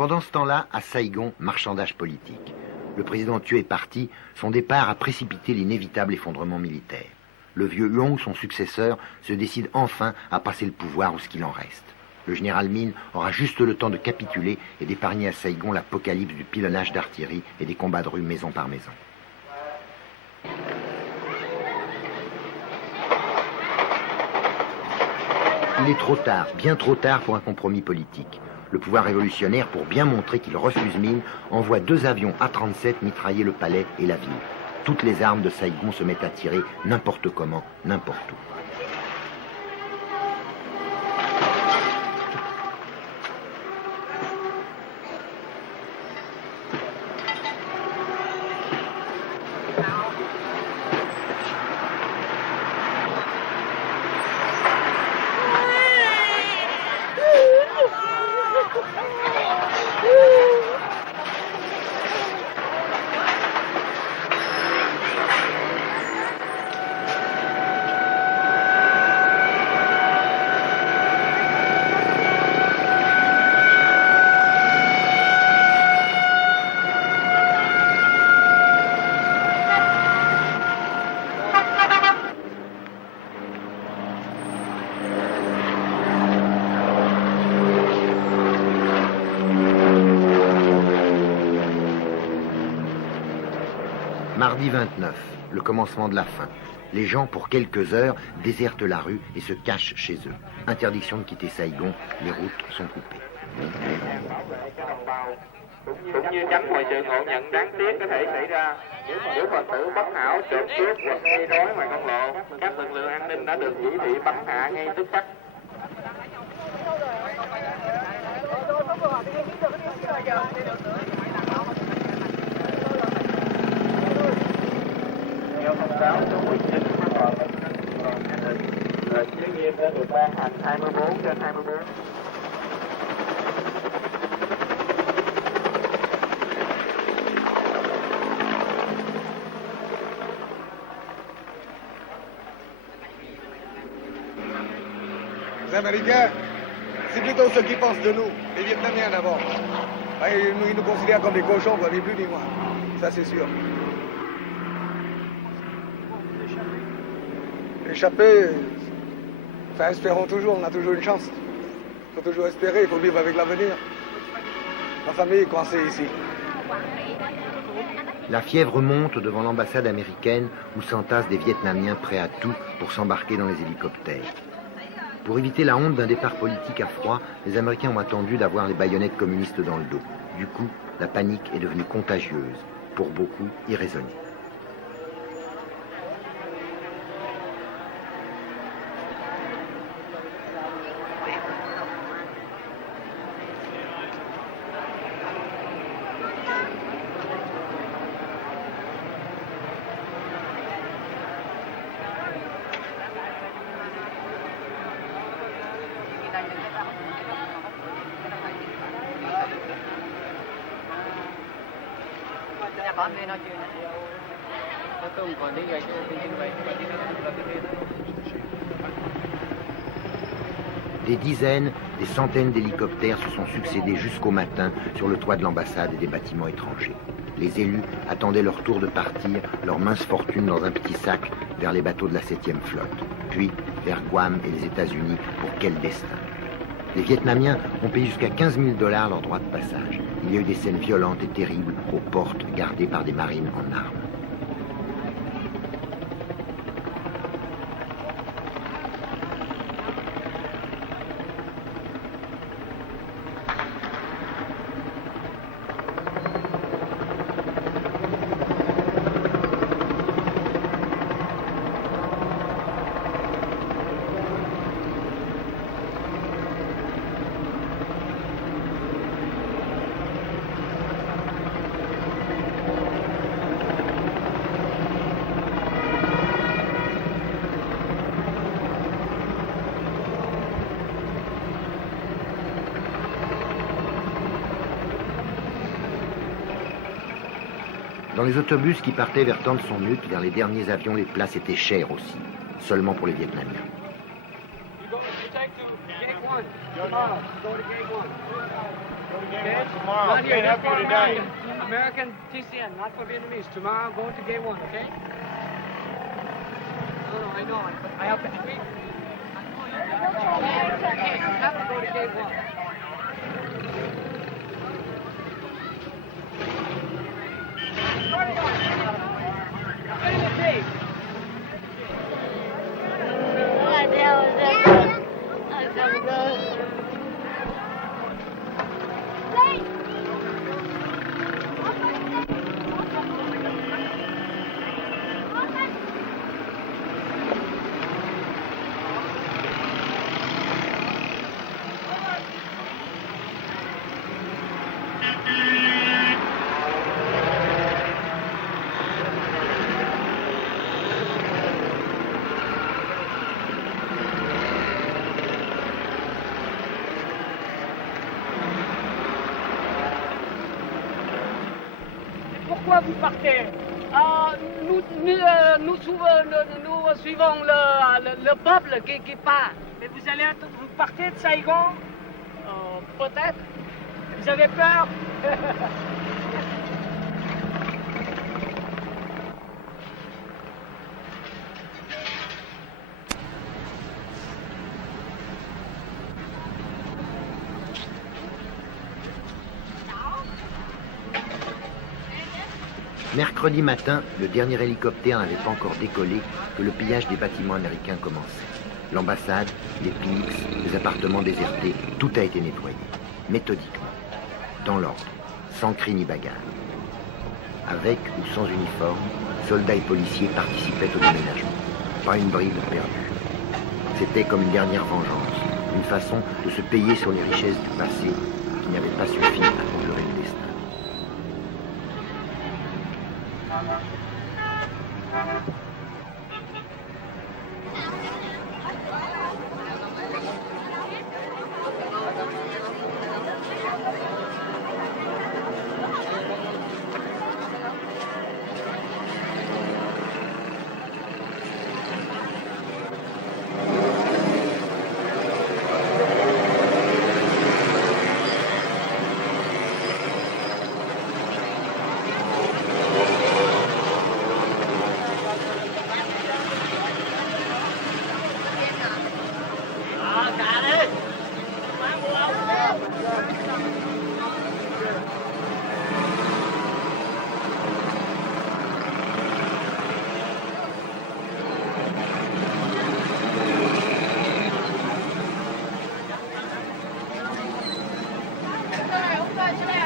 Pendant ce temps-là, à Saïgon, marchandage politique. Le président Thieu est parti, son départ a précipité l'inévitable effondrement militaire. Le vieux Huong, son successeur, se décide enfin à passer le pouvoir où ce qu'il en reste. Le général Min aura juste le temps de capituler et d'épargner à Saïgon l'apocalypse du pilonnage d'artillerie et des combats de rue maison par maison. Il est trop tard, bien trop tard pour un compromis politique. Le pouvoir révolutionnaire, pour bien montrer qu'il refuse Min, envoie 2 avions A-37 mitrailler le palais et la ville. Toutes les armes de Saïgon se mettent à tirer n'importe comment, n'importe où. Mardi 29, le commencement de la fin. Les gens, pour quelques heures, désertent la rue et se cachent chez eux. Interdiction de quitter Saïgon, les routes sont coupées. Cũng như tránh mọi sự ngộ nhận đáng tiếc có thể xảy ra. Nếu Phật tử bất hảo trộm cướp hoặc gây rối ngoài công lộ, các lực lượng an ninh đã được chỉ thị bắn hạ ngay tức khắc. Theo thông báo số 19 của Tòa Công an lệnh giới nghiêm đã được ban hành 24/24. Les Américains, c'est plutôt ceux qui pensent de nous, les Vietnamiens d'abord. Et ils nous considèrent comme des cochons, quoi, ni plus ni moins. Ça, c'est sûr. Échapper, enfin, espérons toujours, on a toujours une chance. Il faut toujours espérer, il faut vivre avec l'avenir. Ma famille est coincée ici. La fièvre monte devant l'ambassade américaine où s'entassent des Vietnamiens prêts à tout pour s'embarquer dans les hélicoptères. Pour éviter la honte d'un départ politique à froid, les Américains ont attendu d'avoir les baïonnettes communistes dans le dos. Du coup, la panique est devenue contagieuse, pour beaucoup irraisonnée. Des dizaines, des centaines d'hélicoptères se sont succédés jusqu'au matin sur le toit de l'ambassade et des bâtiments étrangers. Les élus attendaient leur tour de partir, leur mince fortune dans un petit sac vers les bateaux de la 7e flotte, puis vers Guam et les États-Unis pour quel destin. Les Vietnamiens ont payé jusqu'à 15 000 $ leur droit de passage. Il y a eu des scènes violentes et terribles aux portes gardées par des marines en armes. Dans les autobus qui partaient vers Tan Son Nhut, vers les derniers avions, les places étaient chères aussi, seulement pour les Vietnamiens. Go to gate 1. Go to gate 1. tomorrow. Not here, Can't help just you for today. American TCN, not for Vietnamese. Tomorrow, go to gate 1, okay? No, I know. But I have to. Okay, you have to go to gate 1. Get in the tape. What the hell is that? I gotta go. Pourquoi vous partez? Nous suivons le peuple qui part. Mais vous partez de Saigon? Peut-être. Vous avez peur? Mercredi matin, le dernier hélicoptère n'avait pas encore décollé que le pillage des bâtiments américains commençait. L'ambassade, les Philips, les appartements désertés, tout a été nettoyé, méthodiquement, dans l'ordre, sans cri ni bagarre. Avec ou sans uniforme, soldats et policiers participaient au déménagement. Pas une bride perdue. C'était comme une dernière vengeance, une façon de se payer sur les richesses du passé qui n'avaient pas suffi à conjurer le destin. Congratulations.